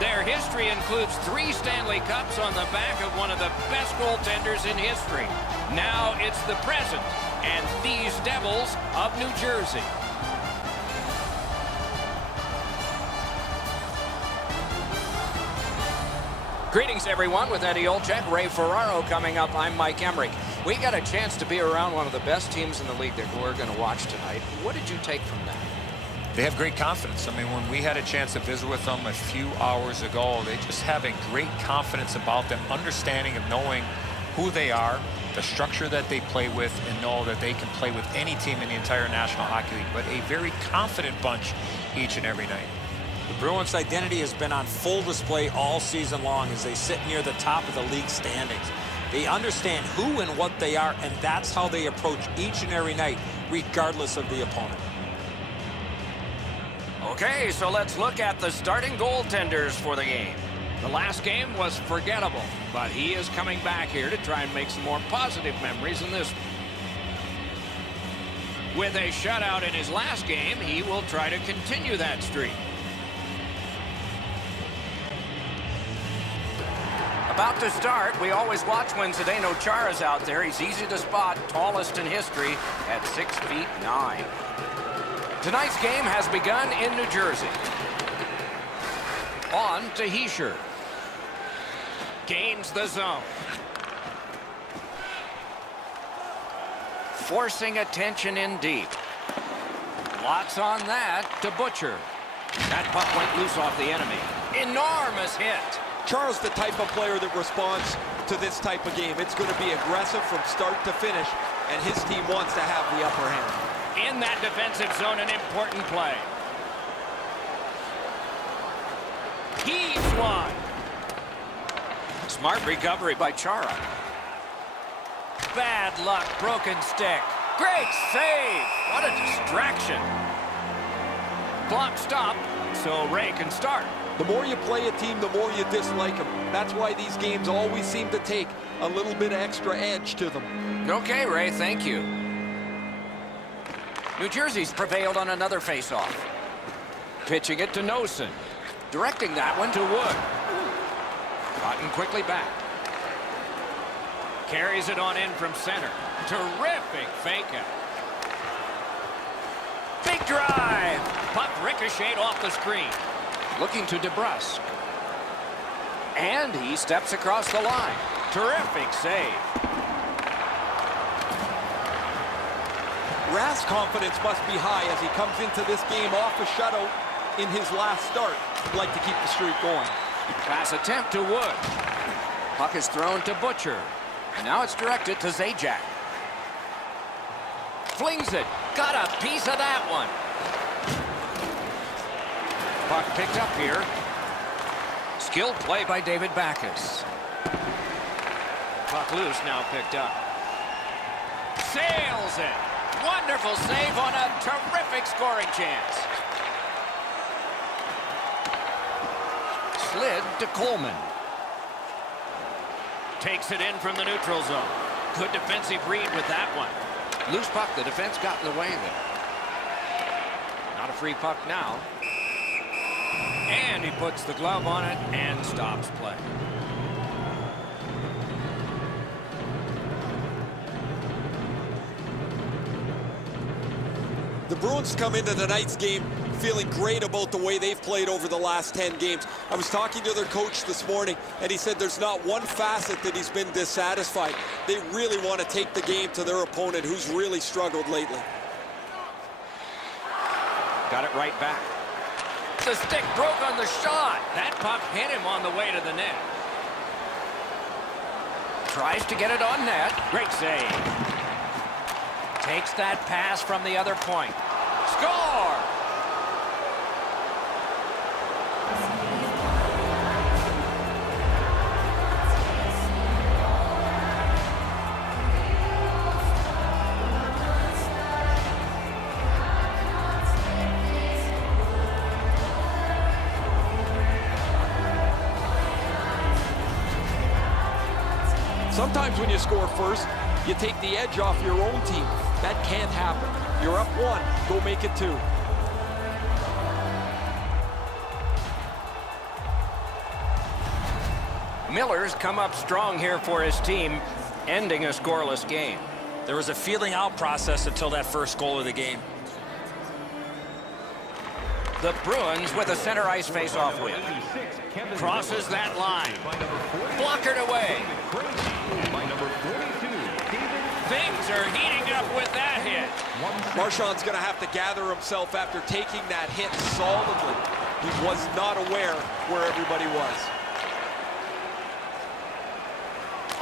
Their history includes 3 Stanley Cups on the back of one of the best goaltenders in history. Now it's the present and these Devils of New Jersey. Greetings, everyone. With Eddie Olczyk, Ray Ferraro coming up. I'm Mike Emmerich. We got a chance to be around one of the best teams in the league that we're going to watch tonight. What did you take from that? They have great confidence. I mean, when we had a chance to visit with them a few hours ago, they just have a great confidence about them, understanding of knowing who they are, the structure that they play with, and know that they can play with any team in the entire National Hockey League. But a very confident bunch each and every night. The Bruins' identity has been on full display all season long as they sit near the top of the league standings. They understand who and what they are, and that's how they approach each and every night, regardless of the opponent. Okay, so let's look at the starting goaltenders for the game. The last game was forgettable, but he is coming back here to try and make some more positive memories in this one. With a shutout in his last game, he will try to continue that streak. About to start, we always watch when Zdeno Chara's out there. He's easy to spot, tallest in history at 6'9". Tonight's game has begun in New Jersey. On to Hischier. Gains the zone. Forcing attention in deep. Lots on that to Butcher. That puck went loose off the enemy. Enormous hit. Chara's the type of player that responds to this type of game. It's going to be aggressive from start to finish, and his team wants to have the upper hand. In that defensive zone, an important play. He's one. Smart recovery by Chara. Bad luck, broken stick. Great save. What a distraction. Clock stopped, so Ray can start. The more you play a team, the more you dislike them. That's why these games always seem to take a little bit of extra edge to them. Okay, Ray, thank you. New Jersey's prevailed on another faceoff. Pitching it to Nosen. Directing that one to Wood. Cotton quickly back. Carries it on in from center. Terrific fake out. Big drive. Puck ricocheted off the screen. Looking to DeBrusk. And he steps across the line. Terrific save. Rath's confidence must be high as he comes into this game off a shutout in his last start. He'd like to keep the streak going. Pass attempt to Wood. Puck is thrown to Butcher. And now it's directed to Zajac. Flings it. Got a piece of that one. Puck picked up here. Skilled play by David Backes. Puck loose, now picked up. Sails it. Wonderful save on a terrific scoring chance. Slid to Coleman. Takes it in from the neutral zone. Good defensive read with that one. Loose puck, the defense got in the way there. Not a free puck now. And he puts the glove on it and stops play. The Bruins come into tonight's game feeling great about the way they've played over the last 10 games. I was talking to their coach this morning, and he said there's not one facet that he's been dissatisfied. They really want to take the game to their opponent, who's really struggled lately. Got it right back. The stick broke on the shot. That puck hit him on the way to the net. Tries to get it on net. Great save. Takes that pass from the other point. Score! Sometimes when you score first, you take the edge off your own team. That can't happen. You're up 1, go make it 2. Miller's come up strong here for his team, ending a scoreless game. There was a feeling out process until that first goal of the game. The Bruins with a center ice face-off win. Crosses that line. Blockered away. Things are heating up with that hit. Marchand's going to have to gather himself after taking that hit solidly. He was not aware where everybody was.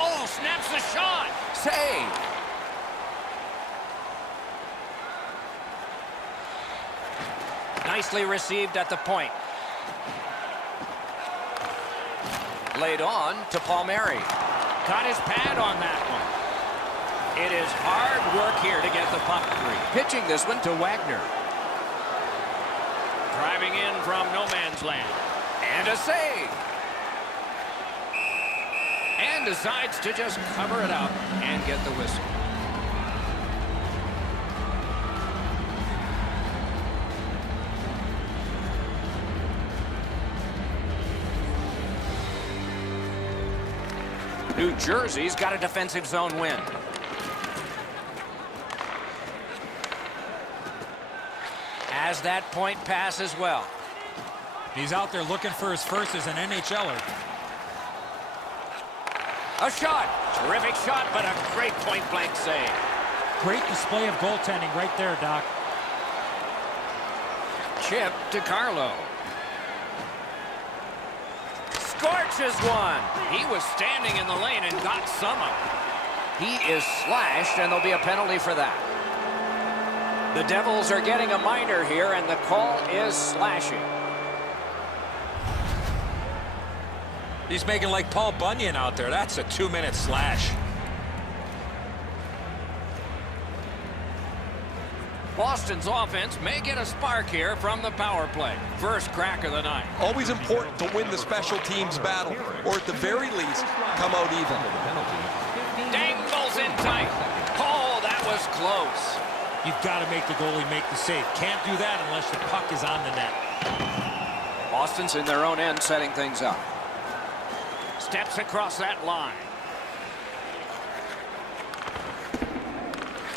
Oh, snaps the shot. Save. Nicely received at the point. Laid on to Palmieri. Got his pad on that one. It is hard work here to get the puck free. Pitching this one to Wagner. Driving in from no man's land. And a save. And decides to just cover it up and get the whistle. New Jersey's got a defensive zone win. Has that point pass as well. He's out there looking for his first as an NHLer. A shot. Terrific shot, but a great point-blank save. Great display of goaltending right there, Doc. Chip to Carlo. Scorches one. He was standing in the lane and got some of it. He is slashed, and there'll be a penalty for that. The Devils are getting a minor here, and the call is slashing. He's making like Paul Bunyan out there. That's a 2-minute slash. Boston's offense may get a spark here from the power play. First crack of the night. Always important to win the special teams battle, or at the very least, come out even. Dangles in tight. Oh, that was close. You've got to make the goalie make the save. Can't do that unless the puck is on the net. Boston's in their own end setting things up. Steps across that line.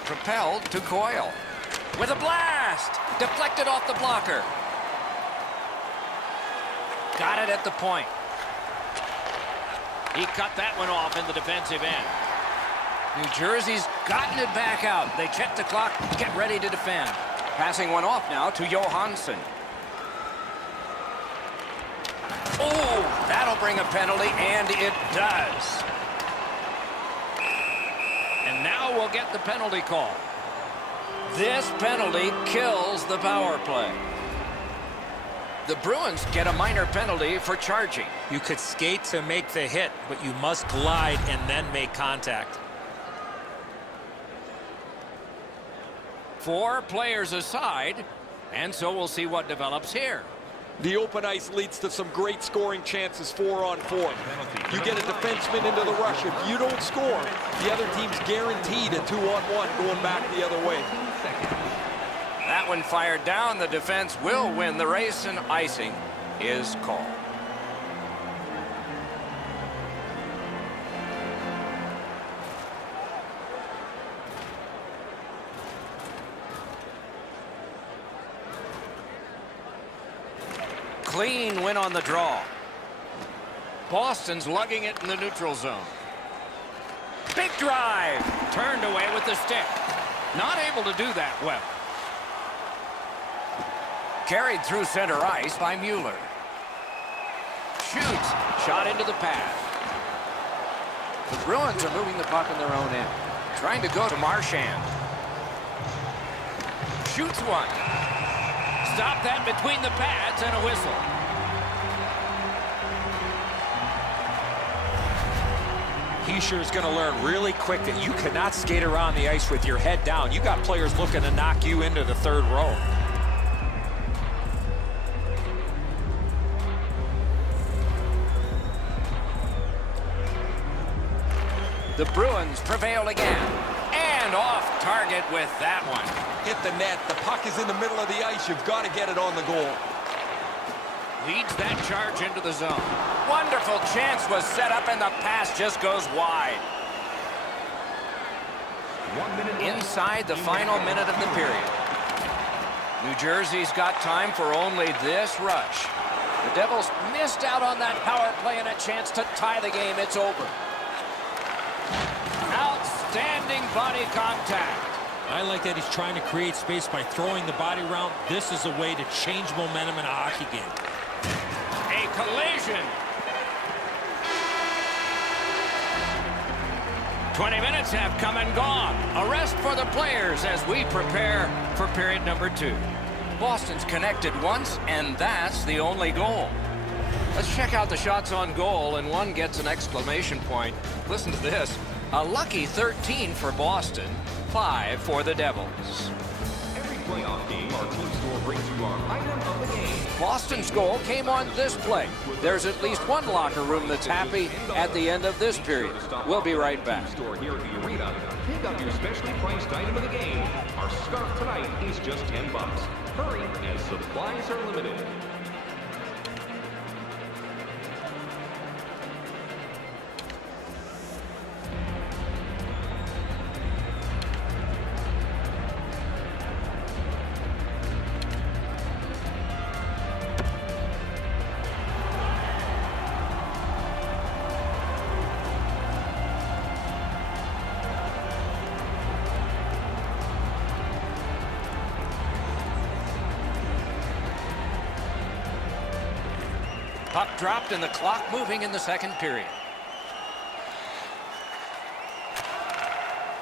Propelled to Coyle. With a blast! Deflected off the blocker. Got it at the point. He cut that one off in the defensive end. New Jersey's gotten it back out. They check the clock, get ready to defend. Passing one off now to Johansson. Oh, that'll bring a penalty, and it does. And now we'll get the penalty call. This penalty kills the power play. The Bruins get a minor penalty for charging. You could skate to make the hit, but you must glide and then make contact. 4 players aside, and so we'll see what develops here. The open ice leads to some great scoring chances 4-on-4. You get a defenseman into the rush. If you don't score, the other team's guaranteed a 2-on-1 going back the other way. That one fired down. The defense will win the race, and icing is called. Clean win on the draw. Boston's lugging it in the neutral zone. Big drive. Turned away with the stick. Not able to do that well. Carried through center ice by Mueller. Shoots. Shot into the pad. The Bruins are moving the puck in their own end. Trying to go to Marchand. Shoots one. Stop that between the pads and a whistle. He sure is going to learn really quick that you cannot skate around the ice with your head down. You got players looking to knock you into the third row. The Bruins prevail again. And off target with that one. Hit the net. The puck is in the middle of the ice. You've got to get it on the goal. Leads that charge into the zone. Wonderful chance was set up, and the pass just goes wide. Inside the final minute of the period. New Jersey's got time for only this rush. The Devils missed out on that power play and a chance to tie the game. It's over. Outstanding body contact. I like that he's trying to create space by throwing the body around. This is a way to change momentum in a hockey game. A collision. 20 minutes have come and gone. A rest for the players as we prepare for period number 2. Boston's connected once, and that's the only goal. Let's check out the shots on goal, and one gets an exclamation point. Listen to this. A lucky 13 for Boston, 5 for the Devils. Every playoff game, our team store brings you our item of the game. Boston's goal came on this play. There's at least one locker room that's happy at the end of this period. We'll be right back. Store here at the arena. Pick up your specially priced item of the game. Our scarf tonight is just $10. Hurry, as supplies are limited. Puck dropped and the clock moving in the second period.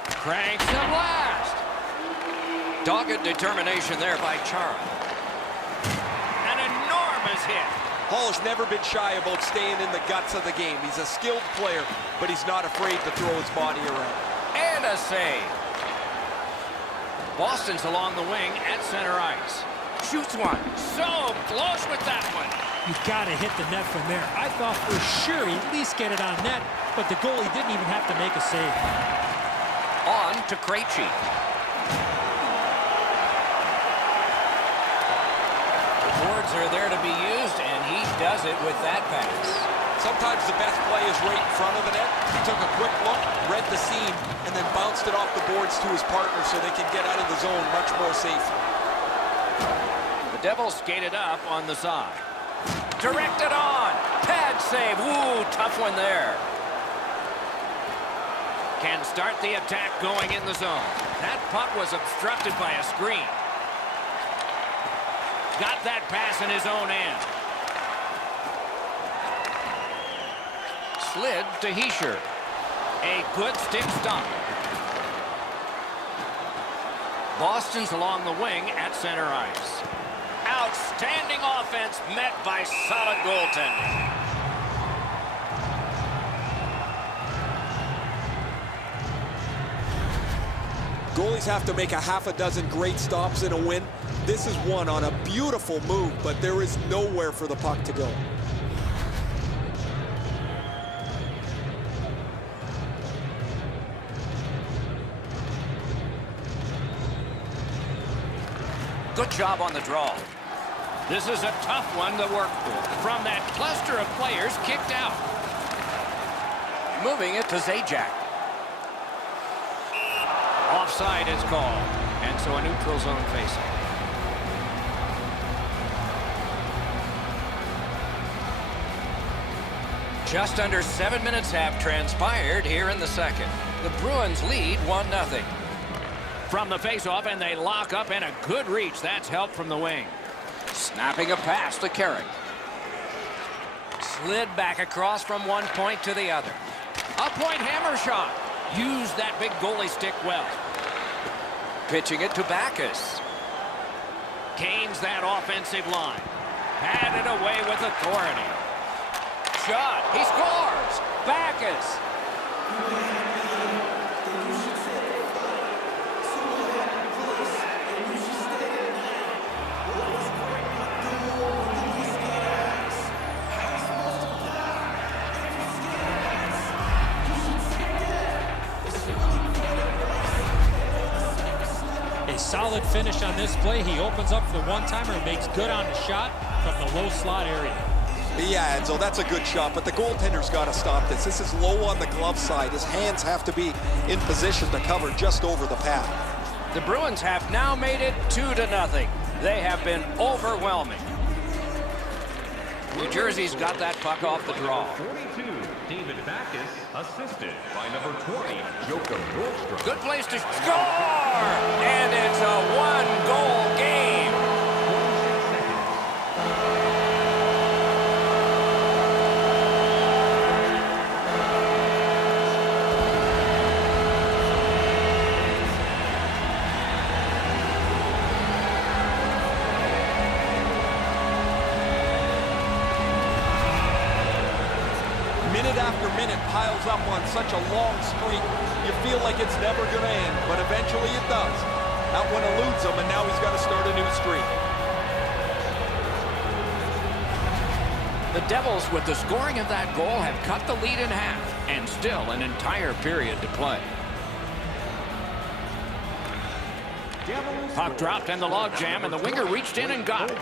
Cranks the blast. Dogged determination there by Chara. An enormous hit. Hall's never been shy about staying in the guts of the game. He's a skilled player, but he's not afraid to throw his body around. And a save. Boston's along the wing at center ice. Shoots one. So close with that one. You've got to hit the net from there. I thought for sure he'd at least get it on net, but the goalie didn't even have to make a save. On to Krejci. The boards are there to be used, and he does it with that pass. Sometimes the best play is right in front of the net. He took a quick look, read the seam, and then bounced it off the boards to his partner so they can get out of the zone much more safely. The Devils skated up on the side. Directed on. Pad save. Ooh, tough one there. Can start the attack going in the zone. That puck was obstructed by a screen. Got that pass in his own end. Slid to Hischier. A good stick stop. Boston's along the wing at center ice. Outstanding offense met by solid goaltending. Goalies have to make a half a dozen great stops in a win. This is one on a beautiful move, but there is nowhere for the puck to go. Good job on the draw. This is a tough one to work from that cluster of players kicked out. Moving it to Zajac. Offside is called, and so a neutral zone facing. Just under 7 minutes have transpired here in the second. The Bruins lead 1-0. From the faceoff, and they lock up, and a good reach. That's help from the wing. Snapping a pass to Carrick. Slid back across from one point to the other. A point hammer shot. Used that big goalie stick well. Pitching it to Backus. Gains that offensive line. Batted away with authority. Shot. He scores. Backus. A solid finish on this play. He opens up for the one-timer and makes good on the shot. from the low slot area. Yeah, Enzo, that's a good shot, but the goaltender's got to stop this. This is low on the glove side. His hands have to be in position to cover just over the pad. The Bruins have now made it 2-0. They have been overwhelming. New Jersey's got that puck off the draw. 42, David Backus, assisted by number 20, Joachim Nordstrom. Good place to score! And it's a one-goal game. 26 seconds. Minute after minute piles up on such a long streak. You feel like it's never going to end, but eventually it does. That one eludes him, and now he's got to start a new streak. The Devils, with the scoring of that goal, have cut the lead in half, and still an entire period to play. Puck dropped in the logjam, and the winger reached in and got it.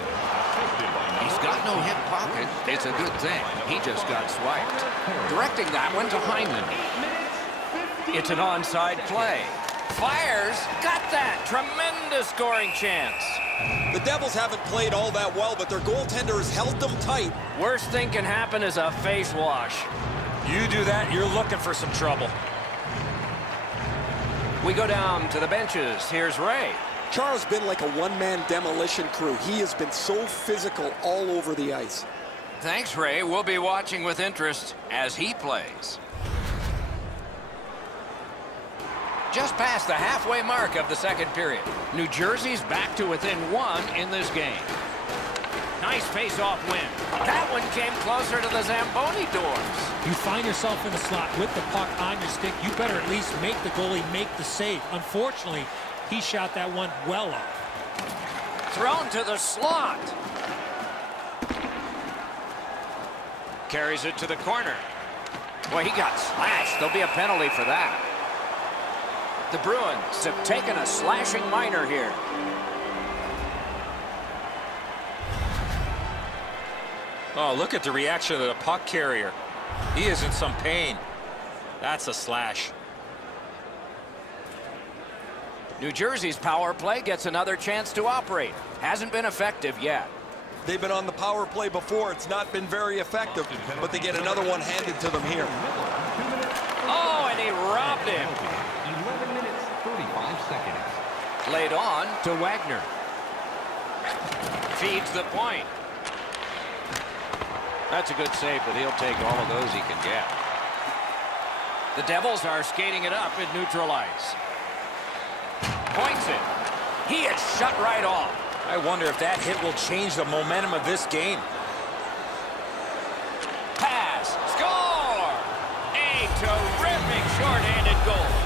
He's got no hip pocket. It's a good thing. He just got swiped. Directing that one to Hyman. It's an onside play. Fires. Got that. Tremendous scoring chance. The Devils haven't played all that well, but their goaltender has held them tight. Worst thing can happen is a face wash. You do that, you're looking for some trouble. We go down to the benches. Here's Ray. Char's been like a one-man demolition crew. He has been so physical all over the ice. Thanks, Ray. We'll be watching with interest as he plays. Just past the halfway mark of the second period. New Jersey's back to within one in this game. Nice face-off win. That one came closer to the Zamboni doors. You find yourself in the slot with the puck on your stick, you better at least make the goalie make the save. Unfortunately, he shot that one well off. Thrown to the slot. Carries it to the corner. Boy, he got slashed. There'll be a penalty for that. The Bruins have taken a slashing minor here. Oh, look at the reaction of the puck carrier. He is in some pain. That's a slash. New Jersey's power play gets another chance to operate. Hasn't been effective yet. They've been on the power play before. It's not been very effective, but they get another one handed to them here. Oh, and he robbed him. 11 minutes, 35 seconds. Laid on to Wagner. Feeds the point. That's a good save, but he'll take all of those he can get. The Devils are skating it up at neutral ice. Points it. He is shut right off. I wonder if that hit will change the momentum of this game. Pass. Score! A terrific shorthanded goal.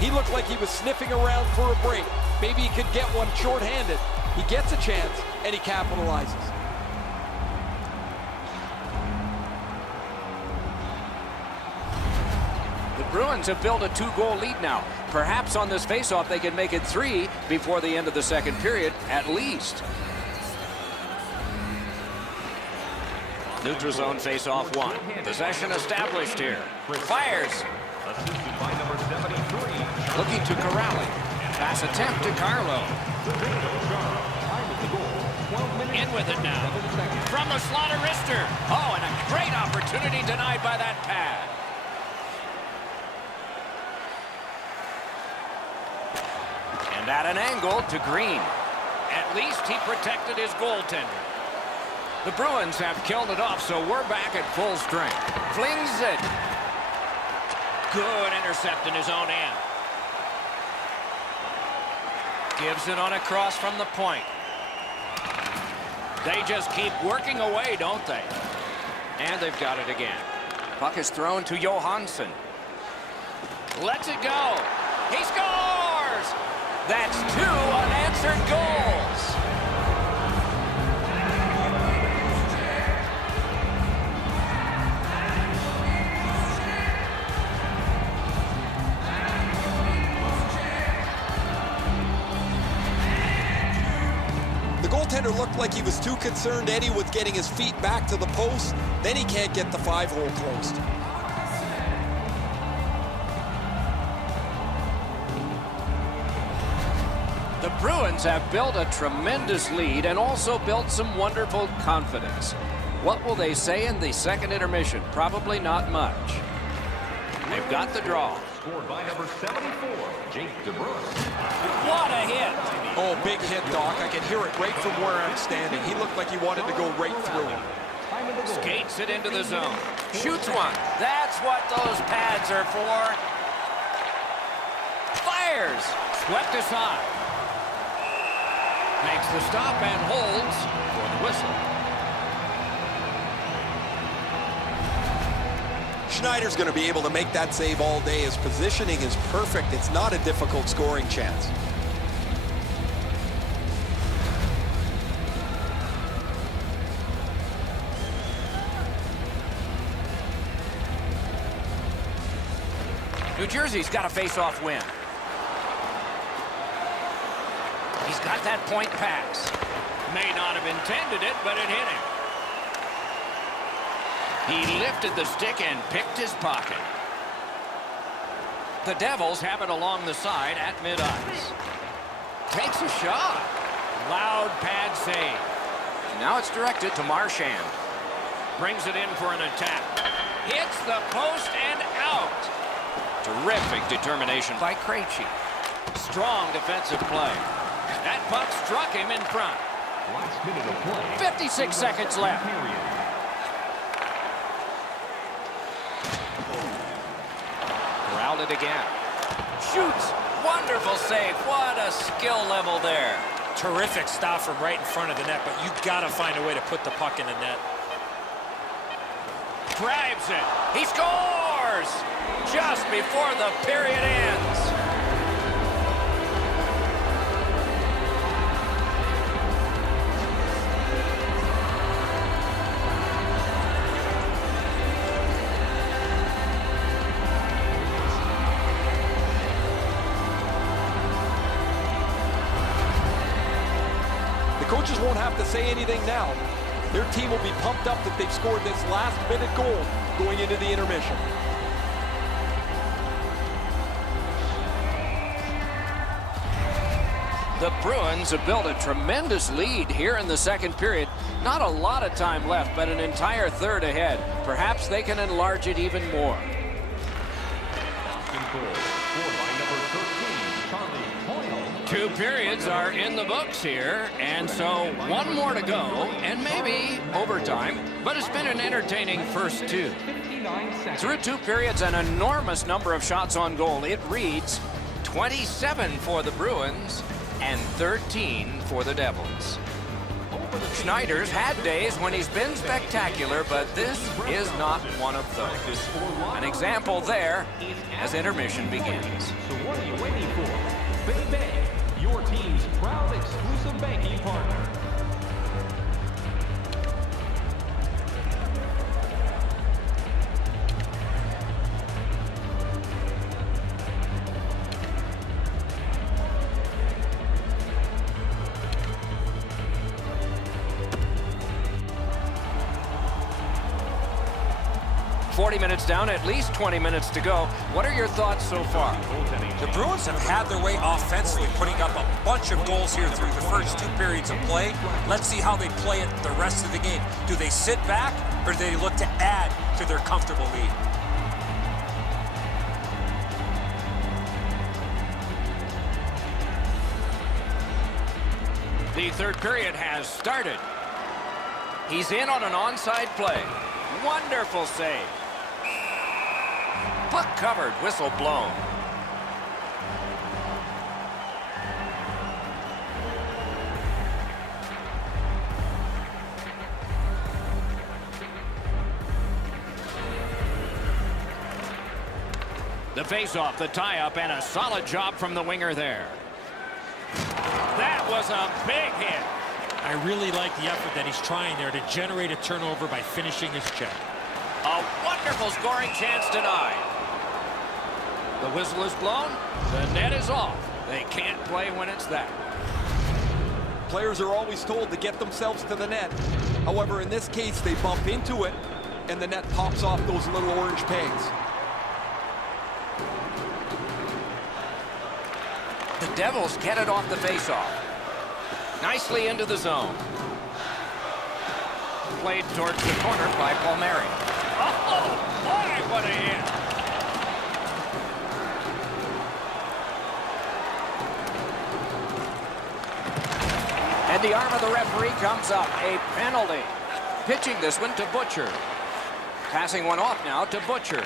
He looked like he was sniffing around for a break. Maybe he could get one shorthanded. He gets a chance, and he capitalizes. The Bruins have built a 2-goal lead now. Perhaps on this faceoff they can make it 3 before the end of the second period, at least. Neutral zone faceoff 1. Possession established here. Fires. Assisted by number 73. Looking to Corrali. Pass attempt to Carlo. In with it now. From the slot of Rister. Oh, and a great opportunity denied by that pad. And at an angle to Green. At least he protected his goaltender. The Bruins have killed it off, so we're back at full strength. Flings it. Good intercept in his own end. Gives it on a cross from the point. They just keep working away, don't they? And they've got it again. Puck is thrown to Johansson. Lets it go. He scores! That's 2 unanswered goals. goaltender looked like he was too concerned, Eddie, with getting his feet back to the post. Then he can't get the 5-hole closed. The Bruins have built a tremendous lead and also built some wonderful confidence. What will they say in the second intermission? Probably not much. They've got the draw. Scored by number 74, Jake DeVills. What a hit! Oh, big hit, Doc. I can hear it right from where I'm standing. He looked like he wanted to go right through him. Skates it into the zone. Shoots one. That's what those pads are for. Fires. Swept aside. Makes the stop and holds for the whistle. Schneider's going to be able to make that save all day. His positioning is perfect. It's not a difficult scoring chance. New Jersey's got a face-off win. He's got that point pass. May not have intended it, but it hit him. He lifted the stick and picked his pocket. The Devils have it along the side at mid-ice. Takes a shot. Loud pad save. Now it's directed to Marchand. Brings it in for an attack. Hits the post and out. Terrific determination by Krejci. Strong defensive play. That puck struck him in front. Last minute of play. 56 seconds left. Corralled it again. Shoots. Wonderful save. What a skill level there. Terrific stop from right in front of the net, but you got to find a way to put the puck in the net. Drives it. He scores! Just before the period ends. The coaches won't have to say anything now. Their team will be pumped up that they've scored this last-minute goal going into the intermission. The Bruins have built a tremendous lead here in the second period. Not a lot of time left, but an entire third ahead. Perhaps they can enlarge it even more. Two periods are in the books here, and so one more to go, and maybe overtime, but it's been an entertaining first two. Through two periods, an enormous number of shots on goal. It reads 27 for the Bruins and 13 for the Devils. Schneider's had days when he's been spectacular, but this is not one of those. An example there as intermission begins. So what are you waiting for? Bay Bank, your team's proud exclusive banking partner. .40 minutes down, at least 20 minutes to go. What are your thoughts so far? The Bruins have had their way offensively, putting up a bunch of goals here through the first two periods of play. Let's see how they play it the rest of the game. Do they sit back, or do they look to add to their comfortable lead? The third period has started. He's in on an onside play. Wonderful save. Puck covered, whistle blown. The face-off, the tie-up, and a solid job from the winger there. That was a big hit. I really like the effort that he's trying there to generate a turnover by finishing his check. A wonderful scoring chance denied. The whistle is blown. The net is off. They can't play when it's that. Players are always told to get themselves to the net. However, in this case, they bump into it, and the net pops off those little orange pegs. The Devils get it off the faceoff. Nicely into the zone. Played towards the corner by Palmieri. Oh, boy, what a hit. And the arm of the referee comes up. A penalty. Pitching this one to Butcher. Passing one off now to Butcher.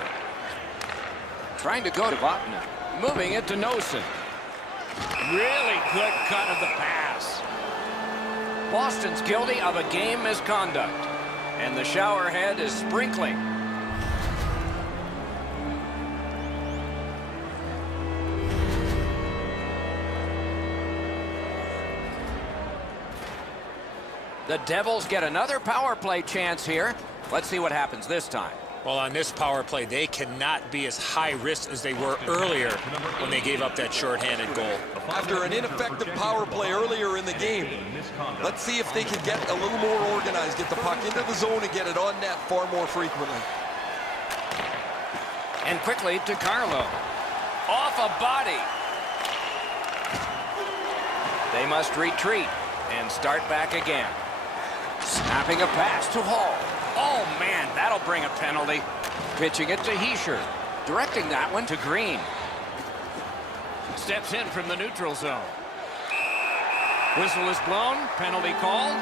Trying to go to Vatanen. Moving it to Noesen. Really good cut of the pass. Boston's guilty of a game misconduct. And the shower head is sprinkling. The Devils get another power play chance here. Let's see what happens this time. Well, on this power play, they cannot be as high risk as they were earlier when they gave up that shorthanded goal. After an ineffective power play earlier in the game, let's see if they can get a little more organized, get the puck into the zone and get it on net far more frequently. And quickly to Carlo. Off a body. They must retreat and start back again. Snapping a pass to Hall. Oh, man, that'll bring a penalty. Pitching it to Hischier. Directing that one to Green. Steps in from the neutral zone. Whistle is blown. Penalty called.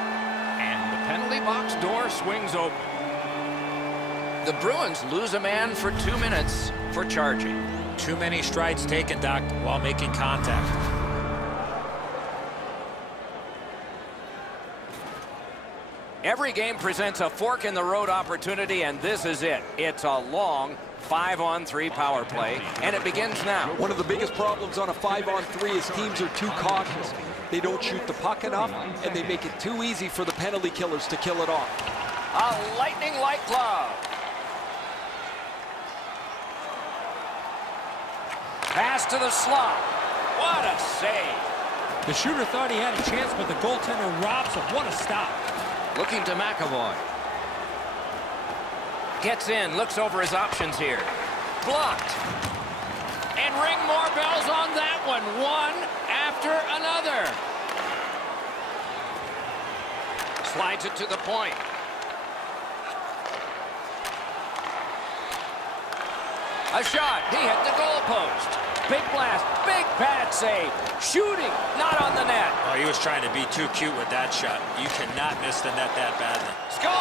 And the penalty box door swings open. The Bruins lose a man for 2 minutes for charging. Too many strides taken, Doc, while making contact. Every game presents a fork-in-the-road opportunity, and this is it. It's a long 5-on-3 power play, and it begins now. One of the biggest problems on a 5-on-3 is teams are too cautious. They don't shoot the puck enough, and they make it too easy for the penalty killers to kill it off. A lightning-like glove. Pass to the slot. What a save. The shooter thought he had a chance, but the goaltender robs him. What a stop. Looking to McAvoy. Gets in, looks over his options here. Blocked. And ring more bells on that one. One after another. Slides it to the point. A shot. He hit the goalpost. Big blast. Big pad save. Shooting. Not on the net. Oh, he was trying to be too cute with that shot. You cannot miss the net that badly. Score!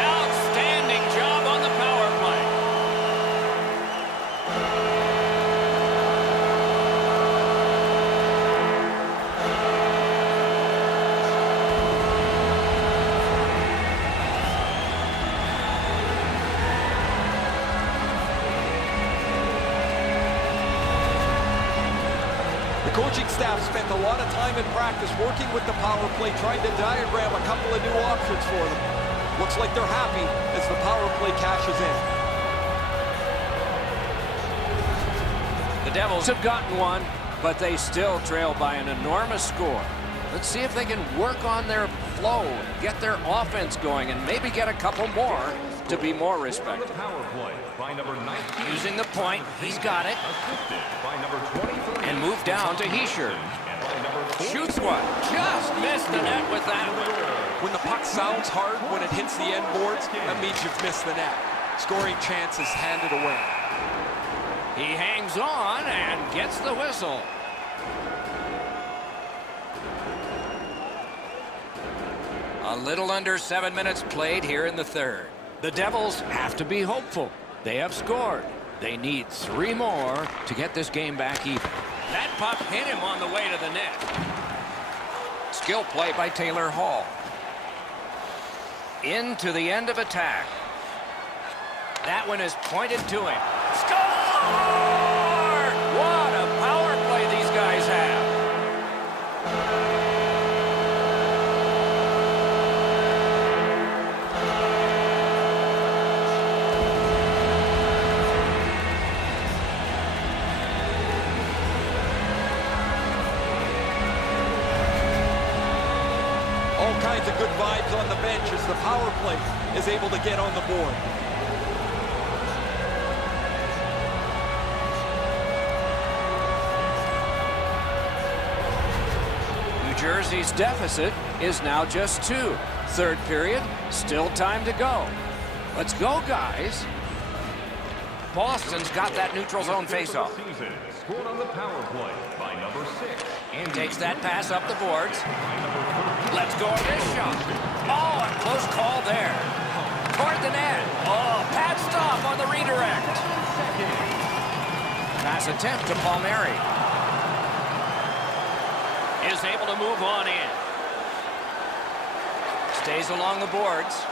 Outstanding job on the power play. The coaching staff spent a lot of time in practice working with the power play, trying to diagram a couple of new options for them. Looks like they're happy as the power play cashes in. The Devils have gotten one, but they still trail by an enormous score. Let's see if they can work on their flow, get their offense going, and maybe get a couple more to be more respected. Power play by number 19. Using the point, he's got it. Assisted by number 23. And moved down to Hischier. And by number 4. Shoots one. Just missed the net with that one. When the puck sounds hard when it hits the end boards, that means you've missed the net. Scoring chances handed away. He hangs on and gets the whistle. A little under 7 minutes played here in the third. The Devils have to be hopeful. They have scored. They need 3 more to get this game back even. That puck hit him on the way to the net. Skill play by Taylor Hall. Into the end of attack. That one is pointed to him. Score! What a power play these guys have. all kinds of good vibes on the bench as the power play is able to get on the board. New Jersey's deficit is now just 2. Third period, still time to go. Let's go, guys. Boston's got that neutral zone faceoff. Scored on the power play by number 6. And takes that pass up the boards. Let's go with this shot. Oh, a close call there. Toward the net. Oh, pad stop on the redirect. Pass attempt to Palmieri. Is able to move on in. Stays along the boards.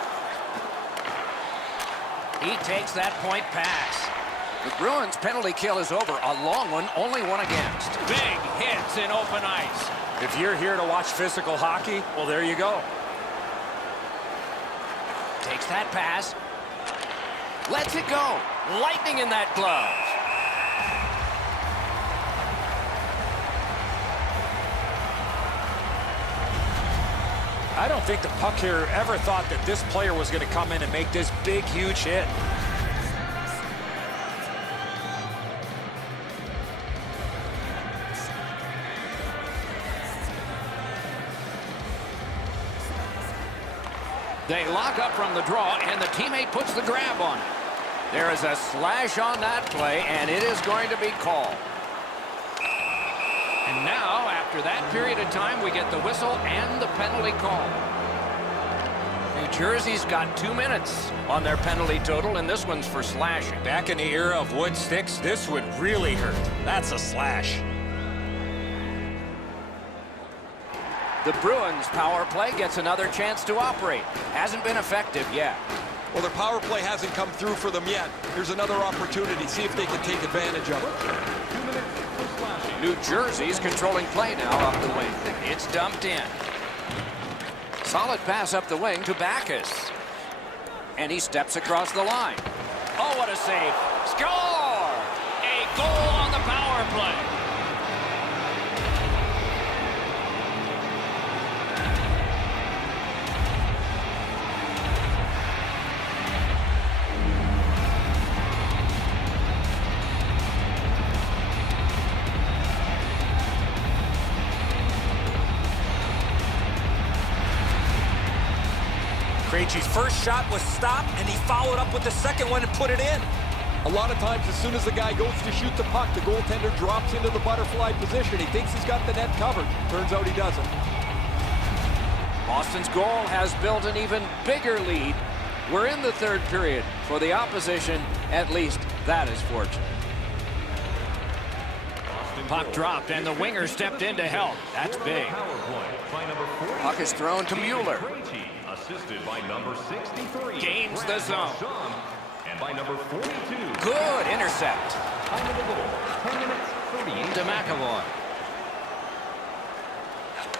He takes that point pass. The Bruins penalty kill is over. A long one, only one against. Big hits in open ice. If you're here to watch physical hockey, well, there you go. Takes that pass. Lets it go. Lightning in that glove. I don't think the puck here ever thought that this player was going to come in and make this big, huge hit. They lock up from the draw, and the teammate puts the grab on it. There is a slash on that play, and it is going to be called. And now, after that period of time, we get the whistle and the penalty call. New Jersey's got 2 minutes on their penalty total, and this one's for slashing. Back in the era of wood sticks, this would really hurt. That's a slash. The Bruins power play gets another chance to operate. Hasn't been effective yet. Well, their power play hasn't come through for them yet. Here's another opportunity. See if they can take advantage of it. New Jersey's controlling play now up the wing. It's dumped in. Solid pass up the wing to Backus. And he steps across the line. Oh, what a save. Score! A goal on the power play. Krejci's first shot was stopped, and he followed up with the second one and put it in. A lot of times, as soon as the guy goes to shoot the puck, the goaltender drops into the butterfly position. He thinks he's got the net covered. Turns out he doesn't. Boston's goal has built an even bigger lead. We're in the third period. For the opposition, at least that is fortunate. Puck dropped, and the winger stepped in to help. That's big. Puck is thrown to Mueller. Assisted by number 63. Gains the zone. And by number 42. Good intercept. Time of the goal. 10 minutes, 38. To McAvoy.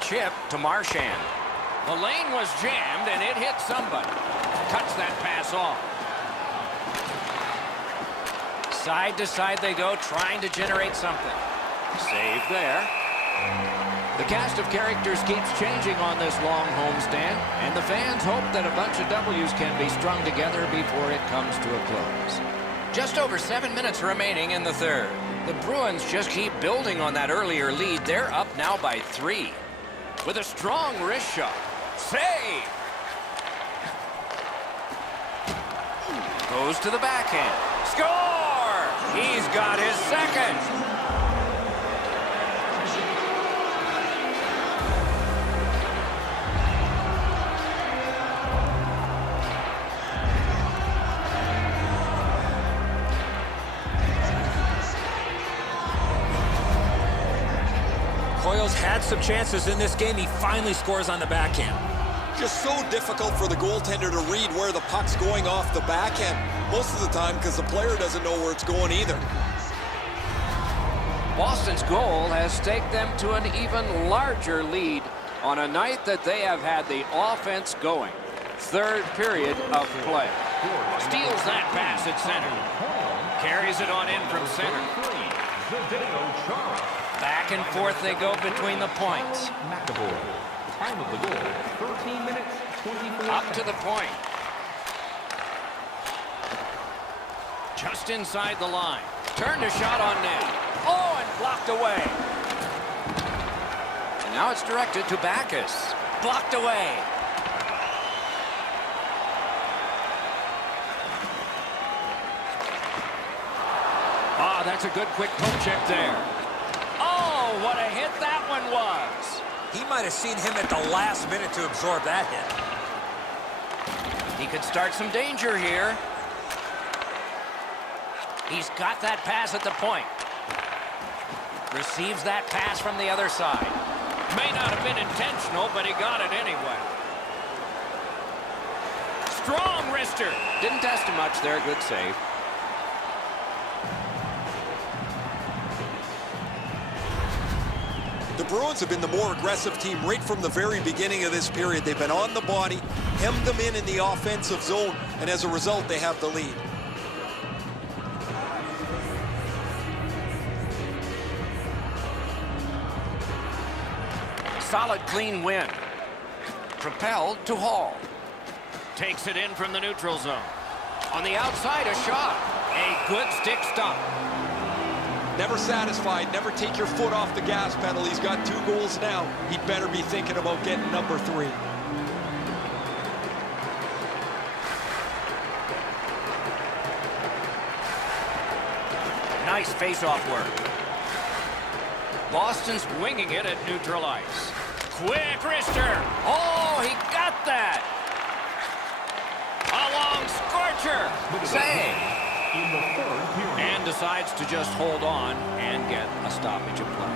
Chip to Marchand. The lane was jammed, and it hit somebody. Cuts that pass off. Side to side they go, trying to generate something. Save there. The cast of characters keeps changing on this long homestand, and the fans hope that a bunch of W's can be strung together before it comes to a close. Just over 7 minutes remaining in the third. The Bruins just keep building on that earlier lead. They're up now by 3. With a strong wrist shot. Save! Goes to the backhand. Score! He's got his second. Coyle's had some chances in this game. He finally scores on the backhand. Just so difficult for the goaltender to read where the puck's going off the backhand most of the time because the player doesn't know where it's going either. Boston's goal has taken them to an even larger lead on a night that they have had the offense going. Third period of play. Steals that pass at center. Carries it on in from center. Back and forth they go between the points. Time of the goal, 13 minutes, 24 Up seconds. to the point. Just inside the line. Turned a shot on net. Oh, and blocked away. And now it's directed to Backus. Blocked away. Ah, that's a good quick poke check there. Oh, what a hit that one was. He might have seen him at the last minute to absorb that hit. He could start some danger here. He's got that pass at the point. Receives that pass from the other side. May not have been intentional, but he got it anyway. Strong wrister. Didn't test him much there. Good save. The Bruins have been the more aggressive team right from the very beginning of this period. They've been on the body, hemmed them in the offensive zone, and as a result, they have the lead. Solid, clean win. Propelled to Hall. Takes it in from the neutral zone. On the outside, a shot. A good stick stump. Never satisfied, never take your foot off the gas pedal. He's got 2 goals now. He'd better be thinking about getting number 3. Nice face-off work. Boston's winging it at neutral ice. Quick wrister. Oh, he got that. A long scorcher. Save. In the third period. And decides to just hold on and get a stoppage of play.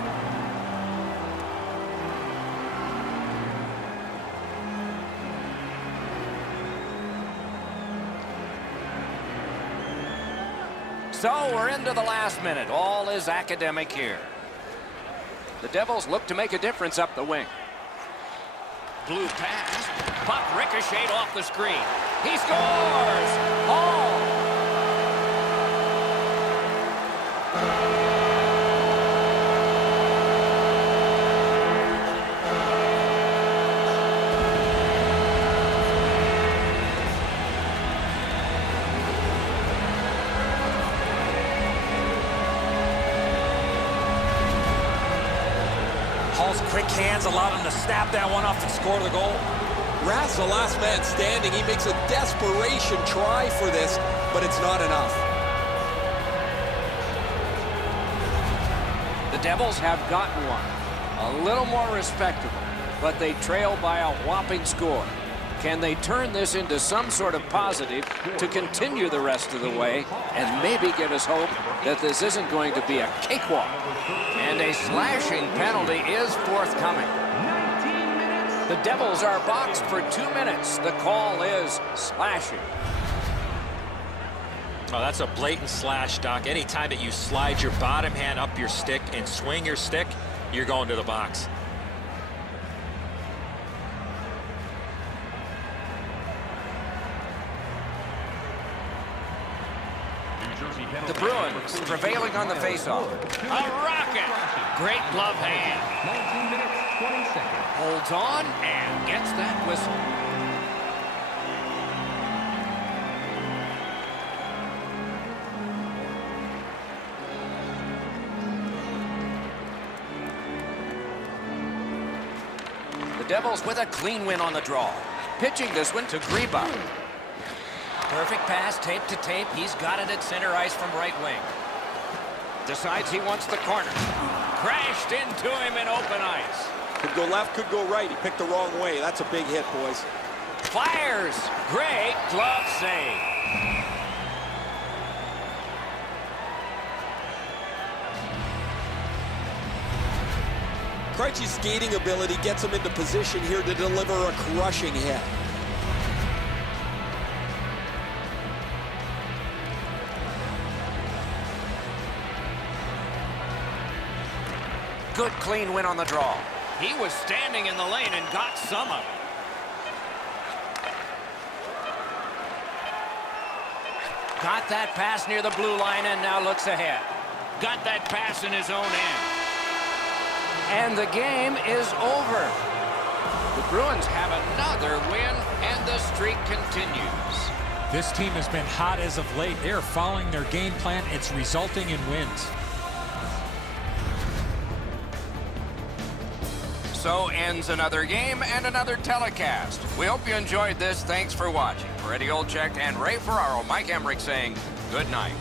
So we're into the last minute. All is academic here. The Devils look to make a difference up the wing. Blue pass. Puck ricocheted off the screen. He scores! Hall! Hall's quick hands allowed him to snap that one off and score the goal. Rath's the last man standing. He makes a desperation try for this, but it's not enough. The Devils have gotten one. A little more respectable, but they trail by a whopping score. Can they turn this into some sort of positive to continue the rest of the way and maybe give us hope that this isn't going to be a cakewalk? And a slashing penalty is forthcoming. The Devils are boxed for 2 minutes. The call is slashing. Oh, that's a blatant slash, Doc. Anytime that you slide your bottom hand up your stick and swing your stick, you're going to the box. The Bruins prevailing on the faceoff. A rocket. Great glove hand. 19 minutes, 20 seconds. Holds on and gets that whistle. The Devils with a clean win on the draw. Pitching this one to Greba. Perfect pass, tape to tape. He's got it at center ice from right wing. Decides he wants the corner. Crashed into him in open ice. Could go left, could go right. He picked the wrong way. That's a big hit, boys. Fires. Great glove save. Krejci's skating ability gets him into position here to deliver a crushing hit. Good clean win on the draw. He was standing in the lane and got some of it. Got that pass near the blue line and now looks ahead. Got that pass in his own end. And the game is over. The Bruins have another win, and the streak continues. This team has been hot as of late. They're following their game plan. It's resulting in wins. So ends another game and another telecast. We hope you enjoyed this. Thanks for watching. For Eddie Olczyk and Ray Ferraro, Mike Emmerich saying good night.